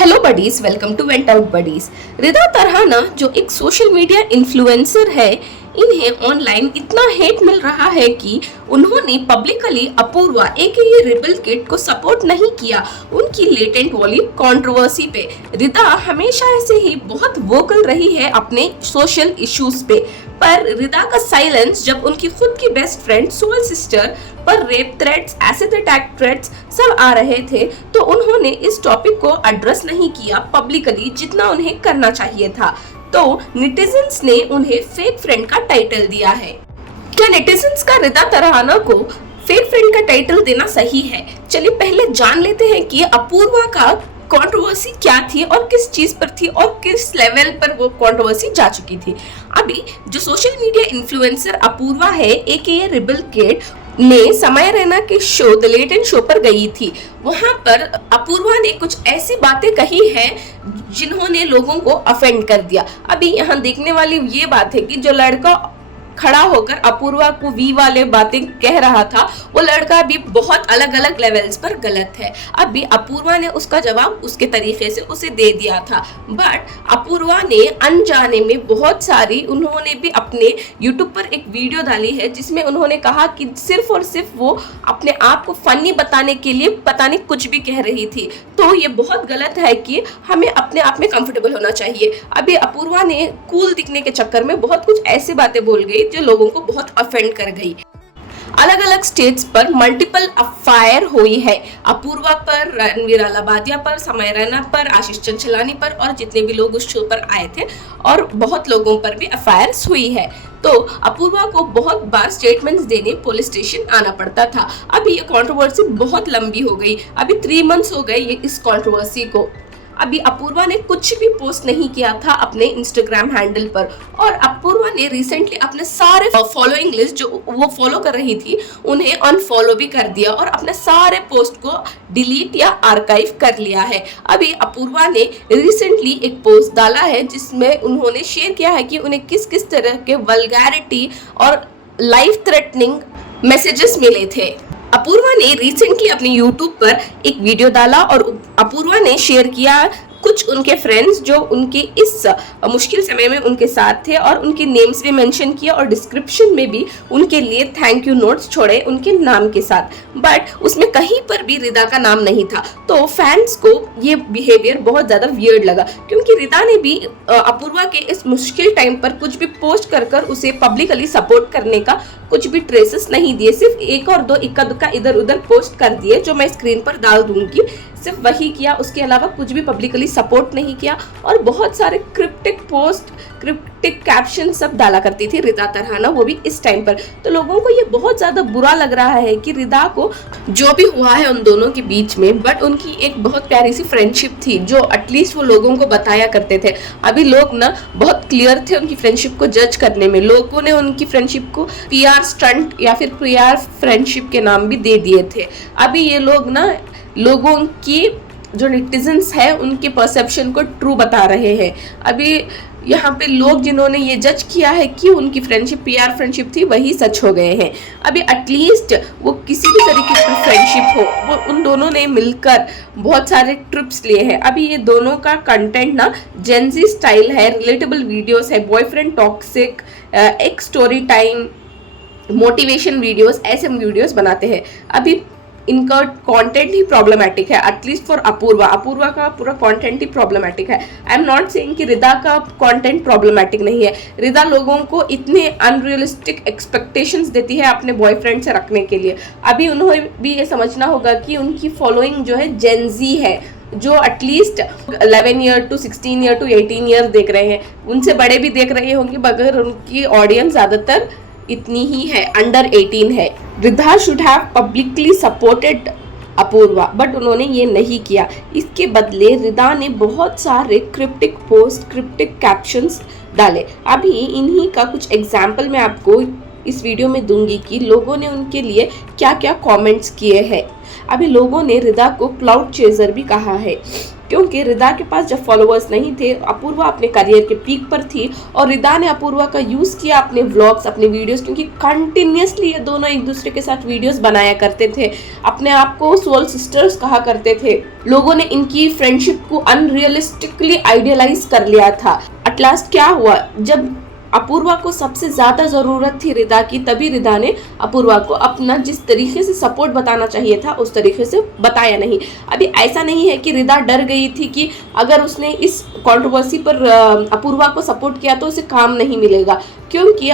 Hello buddies, welcome to vent out buddies. Rida Tharana जो एक social media influencer है, इन्हें ऑनलाइन इतना हेट मिल रहा है कि उन्होंने पब्लिकली अपूर्वा एके रिबल किड को सपोर्ट नहीं किया उनकी लेटेंट वाली कंट्रोवर्सी पे। रिदा हमेशा से ही बहुत वोकल रही है अपने सोशल इश्यूज पे, पर रिदा का साइलेंस जब उनकी खुद की बेस्ट फ्रेंड सोल सिस्टर पर rape threats, acid attack threats सब आ रहे थे, तो उन्होंने इस टॉपिक को एड्रेस नहीं किया पब्लिकली जितना उन्हें करना चाहिए था। तो नेटिजन्स ने उन्हें फेक फ्रेंड का टाइटल दिया है। क्या नेटिजन्स का रिदा तरहाना को फेक फ्रेंड का टाइटल देना सही है? चलिए पहले जान लेते हैं कि अपूर्वा का कंट्रोवर्सी क्या थी और किस चीज पर थी और किस लेवल पर वो कंट्रोवर्सी जा चुकी थी। अभी जो सोशल मीडिया इन्फ्लुएंसर अपूर्वा है एके रिबल किड ने समय रैना के show the latent show पर गई थी। वहां पर अपूर्वा ने कुछ ऐसी बातें कही हैं जिन्होंने लोगों को ऑफेंड कर दिया। अभी यहाँ देखने वाली ये बात है कि जो लड़का खड़ा होकर अपूर्वा को वी वाले बातें कह रहा था, वो लड़का भी बहुत अलग अलग लेवल्स पर गलत है। अभी अपूर्वा ने उसका जवाब उसके तरीके से उसे दे दिया था, बट अपूर्वा ने अनजाने में बहुत सारी उन्होंने भी अपने यूट्यूब पर एक वीडियो डाली है जिसमें उन्होंने कहा कि सिर्फ और सिर्फ वो अपने आप को फनी बताने के लिए पता नहीं कुछ भी कह रही थी। तो ये बहुत गलत है कि हमें अपने आप में कंफर्टेबल होना चाहिए। अभी अपूर्वा ने कूल दिखने के चक्कर में बहुत कुछ ऐसी बातें बोल गई जो लोगों को बहुत ऑफेंड कर गई। अलग अलग स्टेट्स पर मल्टीपल अफायर हुई है, अपूर्वा पर, रणवीर अलाहाबादिया पर, समय रैना पर, आशीष चंचलानी पर और जितने भी लोग उस शो पर आए थे, और बहुत लोगों पर भी अफायर्स हुई है। तो अपूर्वा को बहुत बार स्टेटमेंट्स देने पुलिस स्टेशन आना पड़ता था। अभी ये कंट्रोवर्सी बहुत लंबी हो गई, अभी 3 मंथ्स हो गए ये इस कंट्रोवर्सी को। अभी अपूर्वा ने कुछ भी पोस्ट नहीं किया था अपने इंस्टाग्राम हैंडल पर, और अपूर्वा ने रिसेंटली अपने सारे फॉलोइंग लिस्ट जो वो फॉलो कर रही थी उन्हें अनफॉलो भी कर दिया और अपने सारे पोस्ट को डिलीट या आर्काइव कर लिया है। अभी अपूर्वा ने रिसेंटली एक पोस्ट डाला है जिसमें उन्होंने शेयर किया है कि उन्हें किस किस तरह के वल्गैरिटी और लाइफ थ्रेटनिंग मैसेजेस मिले थे। अपूर्वा ने रिसेंटली अपने यूट्यूब पर एक वीडियो डाला और अपूर्वा ने शेयर किया कुछ उनके फ्रेंड्स जो उनके इस मुश्किल समय में उनके साथ थे, और उनके नेम्स भी मेंशन किया और डिस्क्रिप्शन में भी उनके लिए थैंक यू नोट्स छोड़े उनके नाम के साथ, बट उसमें कहीं पर भी रिदा का नाम नहीं था। तो फैंस को ये बिहेवियर बहुत ज़्यादा वियर्ड लगा, क्योंकि रिदा ने भी अपूर्वा के इस मुश्किल टाइम पर कुछ भी पोस्ट कर कर उसे पब्लिकली सपोर्ट करने का कुछ भी ट्रेसेस नहीं दिए, सिर्फ एक और दो इक्का दुक्का इधर उधर पोस्ट कर दिए जो मैं स्क्रीन पर डाल दूंगी, सिर्फ वही किया, उसके अलावा कुछ भी पब्लिकली सपोर्ट नहीं किया। और बहुत सारे क्रिप्टिक पोस्ट, क्रिप्टिक कैप्शन सब डाला करती थी रिदा तरहाना, वो भी इस टाइम पर। तो लोगों को ये बहुत ज़्यादा बुरा लग रहा है कि रिदा को जो भी हुआ है उन दोनों के बीच में, बट उनकी एक बहुत प्यारी सी फ्रेंडशिप थी जो एटलीस्ट वो लोगों को बताया करते थे। अभी लोग ना बहुत क्लियर थे उनकी फ्रेंडशिप को जज करने में, लोगों ने उनकी फ्रेंडशिप को पीआर स्टंट या फिर पीआर फ्रेंडशिप के नाम भी दे दिए थे। अभी ये लोग ना लोगों की जो नेटिजन्स है उनके परसेप्शन को ट्रू बता रहे हैं। अभी यहाँ पे लोग जिन्होंने ये जज किया है कि उनकी फ्रेंडशिप पीआर फ्रेंडशिप थी वही सच हो गए हैं। अभी एटलीस्ट वो किसी भी तरीके की फ्रेंडशिप हो, वो उन दोनों ने मिलकर बहुत सारे ट्रिप्स लिए हैं। अभी ये दोनों का कंटेंट ना जेनजी स्टाइल है, रिलेटेबल वीडियोस है, बॉयफ्रेंड टॉक्सिक, एक स्टोरी टाइम, मोटिवेशन वीडियोस, ऐसे वीडियोस बनाते हैं। अभी इनका कंटेंट ही प्रॉब्लमेटिक है, एटलीस्ट फॉर अपूर्वा का पूरा कंटेंट ही प्रॉब्लमेटिक है। आई एम नॉट सेइंग कि रिदा का कंटेंट प्रॉब्लमेटिक नहीं है। रिदा लोगों को इतने अनरियलिस्टिक एक्सपेक्टेशंस देती है अपने बॉयफ्रेंड से रखने के लिए। अभी उन्हें भी ये समझना होगा कि उनकी फॉलोइंग जो है जेनजी है, जो at least 11 year to 16 year to 18 year देख रहे हैं, उनसे बड़े भी देख रहे होंगे, मगर उनकी ऑडियंस ज़्यादातर इतनी ही है, अंडर 18 है। Rida should have publicly supported Apoorva, but उन्होंने ये नहीं किया। इसके बदले रिदा ने बहुत सारे क्रिप्टिक पोस्ट, क्रिप्टिक कैप्शंस डाले। अभी इन्हीं का कुछ एग्जाम्पल मैं आपको इस वीडियो में दूंगी कि लोगों ने उनके लिए क्या क्या कमेंट्स किए हैं। अभी लोगों ने रिदा को क्लाउड चेजर भी कहा है, क्योंकि रिदा के पास जब फॉलोअर्स नहीं थे, अपूर्वा अपने करियर के पीक पर थी और रिदा ने अपूर्वा का यूज किया अपने व्लॉग्स, अपने वीडियोस, क्योंकि कंटिन्यूअसली ये दोनों एक दूसरे के साथ वीडियोस बनाया करते थे, अपने आप को सोल सिस्टर्स कहा करते थे। लोगों ने इनकी फ्रेंडशिप को अनरियलिस्टिकली आइडियलाइज कर लिया था। एट लास्ट क्या हुआ, जब अपूर्वा को सबसे ज्यादा जरूरत थी रिदा की, तभी रिदा ने अपूर्वा को अपना जिस तरीके से सपोर्ट बताना चाहिए था उस तरीके से बताया नहीं। अभी ऐसा नहीं है कि रिदा डर गई थी कि अगर उसने इस कंट्रोवर्सी पर अपूर्वा को सपोर्ट किया तो उसे काम नहीं मिलेगा, क्योंकि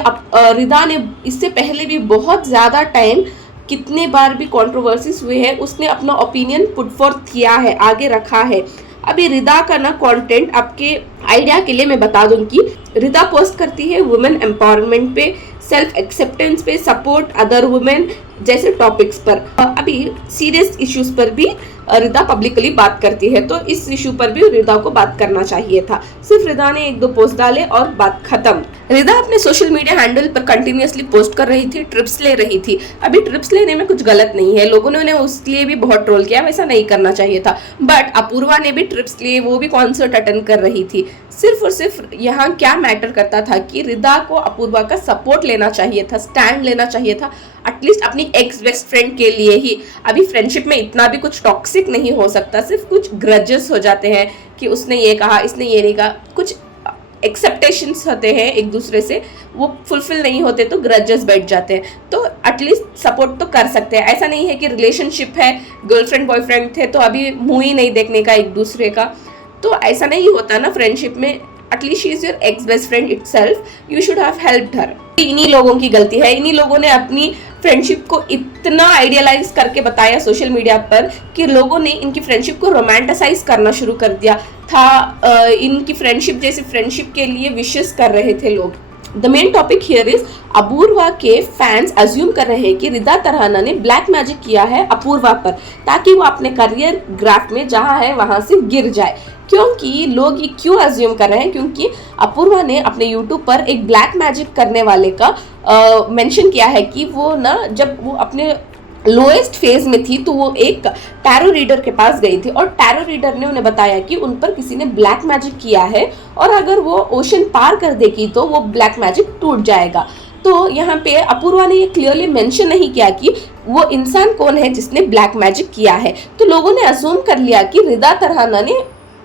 रिदा ने इससे पहले भी बहुत ज्यादा टाइम, कितने बार भी कंट्रोवर्सीज हुए हैं, उसने अपना ओपिनियन पुट फॉर्थ किया है, आगे रखा है। अभी रिदा का ना कंटेंट आपके आइडिया के लिए मैं बता दूं कि रिदा पोस्ट करती है वुमेन एम्पावरमेंट पे, सेल्फ एक्सेप्टेंस पे, सपोर्ट अदर वुमेन जैसे टॉपिक्स पर। अभी सीरियस इश्यूज पर भी रिदा पब्लिकली बात करती है, तो इस इशू पर भी रिदा को बात करना चाहिए था। सिर्फ रिदा ने 1-2 पोस्ट डाले और बात खत्म। रिदा अपने सोशल मीडिया हैंडल पर कंटिन्यूअसली पोस्ट कर रही थी, ट्रिप्स ले रही थी। अभी ट्रिप्स लेने में कुछ गलत नहीं है, लोगों ने उन्हें उसके लिए भी बहुत ट्रोल किया, वैसा नहीं करना चाहिए था। बट अपूर्वा ने भी ट्रिप्स लिए, वो भी कॉन्सर्ट अटेंड कर रही थी। सिर्फ और सिर्फ यहाँ क्या मैटर करता था कि रिदा को अपूर्वा का सपोर्ट लेना चाहिए था, स्टैंड लेना चाहिए था, एटलीस्ट अपनी एक्स बेस्ट फ्रेंड के लिए ही। अभी फ्रेंडशिप में इतना भी कुछ टॉक्सिक नहीं हो सकता, सिर्फ कुछ ग्रजेस हो जाते हैं कि उसने ये कहा, इसने ये नहीं कहा, कुछ एक्सेप्टेशंस होते हैं एक दूसरे से, वो फुलफिल नहीं होते तो ग्रजेस बैठ जाते हैं। तो एटलीस्ट सपोर्ट तो कर सकते हैं। ऐसा नहीं है कि रिलेशनशिप है, गर्लफ्रेंड बॉयफ्रेंड थे तो अभी मुंह ही नहीं देखने का एक दूसरे का, तो ऐसा नहीं होता ना फ्रेंडशिप में। At least she is your x best friend itself, you should have helped हर। इन्हीं लोगों की गलती है, इन्हीं लोगों ने अपनी फ्रेंडशिप को इतना आइडियलाइज करके बताया सोशल मीडिया पर कि लोगों ने इनकी फ्रेंडशिप को रोमांटिसाइज करना शुरू कर दिया था। इनकी फ्रेंडशिप जैसे फ्रेंडशिप के लिए विशेस कर रहे थे लोग। The main topic here is Apoorva के फैंस अज्यूम कर रहे हैं कि रिदा तराना ने ब्लैक मैजिक किया है अपूर्वा पर, ताकि वो अपने करियर ग्राफ में जहां है वहां से गिर जाए। क्योंकि लोग ये क्यों अज्यूम कर रहे हैं, क्योंकि अपूर्वा ने अपने यूट्यूब पर एक ब्लैक मैजिक करने वाले का मेंशन किया है कि वो ना, जब वो अपने लोएस्ट फेज में थी तो वो एक टैरो रीडर के पास गई थी और टैरो रीडर ने उन्हें बताया कि उन पर किसी ने ब्लैक मैजिक किया है और अगर वो ओशन पार कर देगी तो वो ब्लैक मैजिक टूट जाएगा। तो यहाँ पे अपूर्वा ने ये क्लियरली मेंशन नहीं किया कि वो इंसान कौन है जिसने ब्लैक मैजिक किया है, तो लोगों ने अज्यूम कर लिया कि रिदा तराना ने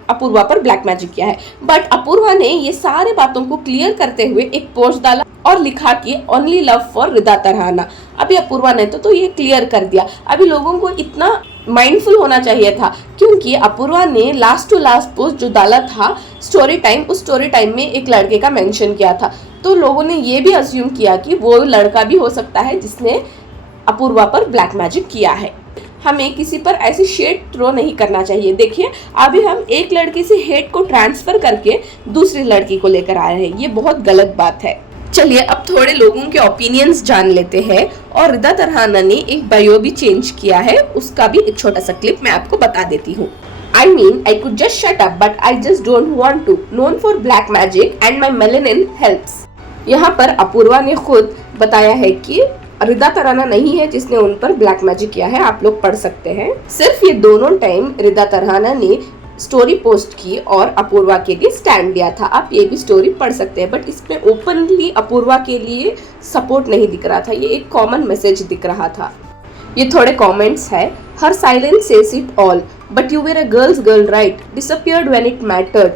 अपूर्वा पर ब्लैक मैजिक किया है। बट अपूर्वा ने ये सारे बातों को क्लियर करते हुए एक पोस्ट डाला और लिखा कि ओनली लव फॉर रिदा तराना। अभी अपूर्वा ने तो ये क्लियर कर दिया। अभी लोगों को इतना माइंडफुल होना चाहिए था, क्योंकि अपूर्वा ने लास्ट टू लास्ट पोस्ट जो डाला था स्टोरी टाइम, उस स्टोरी टाइम में एक लड़के का मेंशन किया था, तो लोगों ने ये भी अज्यूम किया कि वो लड़का भी हो सकता है जिसने अपूर्वा पर ब्लैक मैजिक किया है। हमें किसी पर ऐसी शेड थ्रो नहीं करना चाहिए। देखिए अभी हम एक लड़की से हेट को ट्रांसफर करके दूसरी लड़की को लेकर आ रहे हैं, ये बहुत गलत बात है। चलिए अब थोड़े लोगों के ओपिनियंस जान लेते हैं। और रिदा तराना ने एक बायो भी चेंज किया है, उसका भी एक छोटा सा क्लिप मैं आपको बता देती हूँ। I mean, I could just shut up, but I just don't want to. Known for black magic and my melanin helps. यहाँ पर अपूर्वा ने खुद बताया है कि रिदा तराना नहीं है जिसने उन पर ब्लैक मैजिक किया है, आप लोग पढ़ सकते हैं। सिर्फ ये दोनों टाइम रिदा तराना ने स्टोरी पोस्ट की और अपूर्वा के लिए स्टैंड लिया था, आप ये भी स्टोरी पढ़ सकते हैं। बट इसमें ओपनली अपूर्वा के लिए सपोर्ट नहीं दिख रहा था, ये एक कॉमन मैसेज दिख रहा था। ये थोड़े कमेंट्स है। Her silence says it all, but you were a girl's girl right, disappeared when it mattered,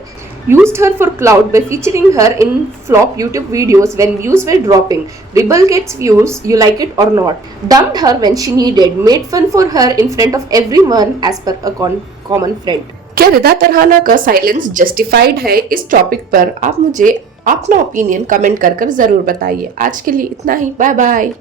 used her for clout by featuring her in flop YouTube videos when views were dropping, Rebel gets views, you like it or not, dumped her when she needed, made fun for her in front of everyone as per a common friend। क्या रिदा तराना का silence justified है? इस topic पर आप मुझे अपना opinion comment कर जरूर बताइए। आज के लिए इतना ही, बाय बाय।